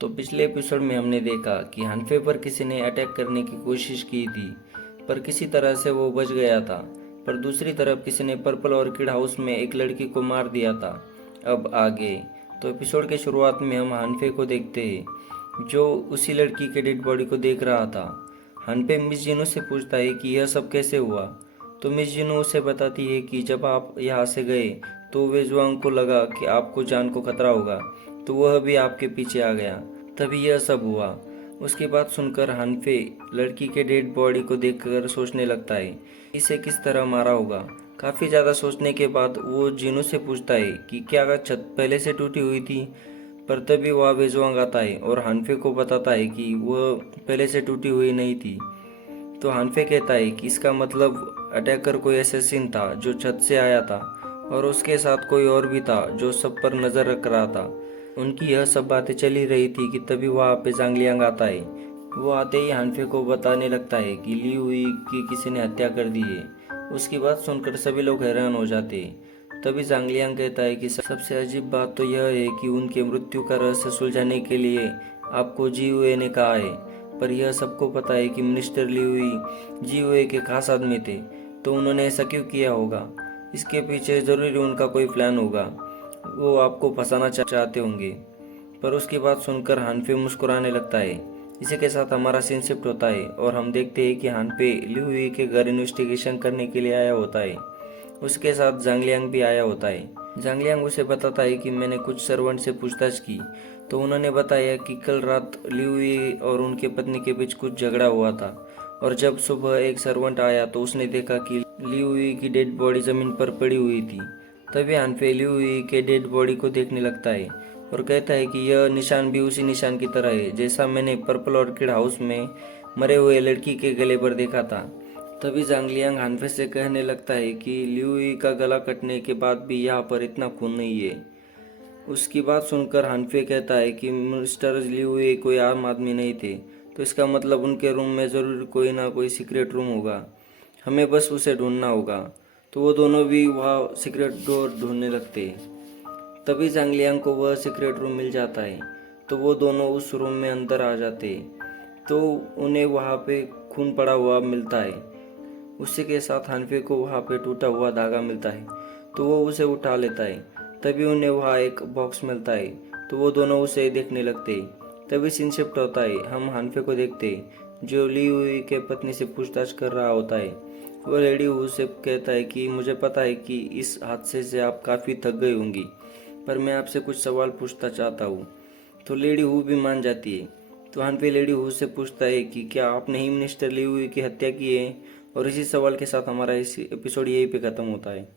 तो पिछले एपिसोड में हमने देखा कि हनफे पर किसी ने अटैक करने की कोशिश की थी, पर किसी तरह से वो बच गया था। पर दूसरी तरफ किसी ने पर्पल ऑर्किड हाउस में एक लड़की को मार दिया था। अब आगे तो एपिसोड के शुरुआत में हम हनफे को देखते हैं, जो उसी लड़की के डेड बॉडी को देख रहा था। हनफे मिस जिनू से पूछता है कि यह सब कैसे हुआ। तो मिस जिनू उसे बताती है कि जब आप यहाँ से गए तो वेजुआंग को लगा कि आपको जान को खतरा होगा, तो वह भी आपके पीछे आ गया, तभी यह सब हुआ। उसकी बात सुनकर हनफे लड़की के डेड बॉडी को देखकर सोचने लगता है इसे किस तरह मारा होगा। काफ़ी ज़्यादा सोचने के बाद वो जिनू से पूछता है कि क्या छत पहले से टूटी हुई थी। पर तभी वह वेजुआंग आता है और हनफे को बताता है कि वह पहले से टूटी हुई नहीं थी। तो हनफे कहता है कि इसका मतलब अटैकर कोई असैसिन था जो छत से आया था, और उसके साथ कोई और भी था जो सब पर नज़र रख रहा था। उनकी यह सब बातें चली रही थी कि तभी वहाँ पे जांगलियांग आता है। वो आते ही हनफे को बताने लगता है कि ली हुई की किसी ने हत्या कर दी है। उसकी बात सुनकर सभी लोग हैरान हो जाते हैं। तभी जांगलियांग कहता है कि सबसे अजीब बात तो यह है कि उनके मृत्यु का रहस्य सुलझाने के लिए आपको जी हुए ने कहा है, पर यह सबको पता है कि मिनिस्टर ली हुई जी हुए के खास आदमी थे, तो उन्होंने ऐसा क्यों किया होगा। इसके पीछे ज़रूरी उनका कोई प्लान होगा, वो आपको फंसाना चाहते होंगे। पर उसकी बात सुनकर हानफे मुस्कुराने लगता है। इसी के साथ हमारा सीन शिफ्ट होता है और हम देखते हैं कि हानफे लिu हुई के घर इन्वेस्टिगेशन करने के लिए आया होता है। उसके साथ जांगलियांग भी आया होता है। जांगलियांग उसे बताता है कि मैंने कुछ सर्वेंट से पूछताछ की, तो उन्होंने बताया कि कल रात लिu हुई और उनके पत्नी के बीच कुछ झगड़ा हुआ था, और जब सुबह एक सर्वेंट आया तो उसने देखा कि लिu हुई की डेड बॉडी जमीन पर पड़ी हुई थी। तभी हानफे लिu हुई के डेड बॉडी को देखने लगता है और कहता है कि यह निशान भी उसी निशान की तरह है जैसा मैंने पर्पल ऑर्किड हाउस में मरे हुए लड़की के गले पर देखा था। तभी जांगलियांग हानफे से कहने लगता है कि लिu हुई का गला कटने के बाद भी यहाँ पर इतना खून नहीं है। उसकी बात सुनकर हानफे कहता है कि मिस्टर लिu हुई कोई आम आदमी नहीं थे, तो इसका मतलब उनके रूम में ज़रूर कोई ना कोई सीक्रेट रूम होगा, हमें बस उसे ढूंढना होगा। तो वो दोनों भी वहाँ सीक्रेट डोर ढूंढने लगते हैं। तभी जांगलियांग को वह सीक्रेट रूम मिल जाता है, तो वो दोनों उस रूम में अंदर आ जाते हैं। तो उन्हें वहाँ पे खून पड़ा हुआ मिलता है। उसी के साथ हानफे को वहाँ पे टूटा हुआ धागा मिलता है, तो वो उसे उठा लेता है। तभी उन्हें वहाँ एक बॉक्स मिलता है, तो वो दोनों उसे देखने लगते हैं। तभी सीन शिफ्ट होता है, हम हानफे को देखते हैं जो ली हुई के पत्नी से पूछताछ कर रहा होता है। वो लेडी उसे कहता है कि मुझे पता है कि इस हादसे से आप काफ़ी थक गई होंगी, पर मैं आपसे कुछ सवाल पूछना चाहता हूँ। तो लेडी हु भी मान जाती है। तो हानफे लेडी हु से पूछता है कि क्या आपने ही मिनिस्टर ली हुई की हत्या की है। और इसी सवाल के साथ हमारा इस एपिसोड यहीं पे ख़त्म होता है।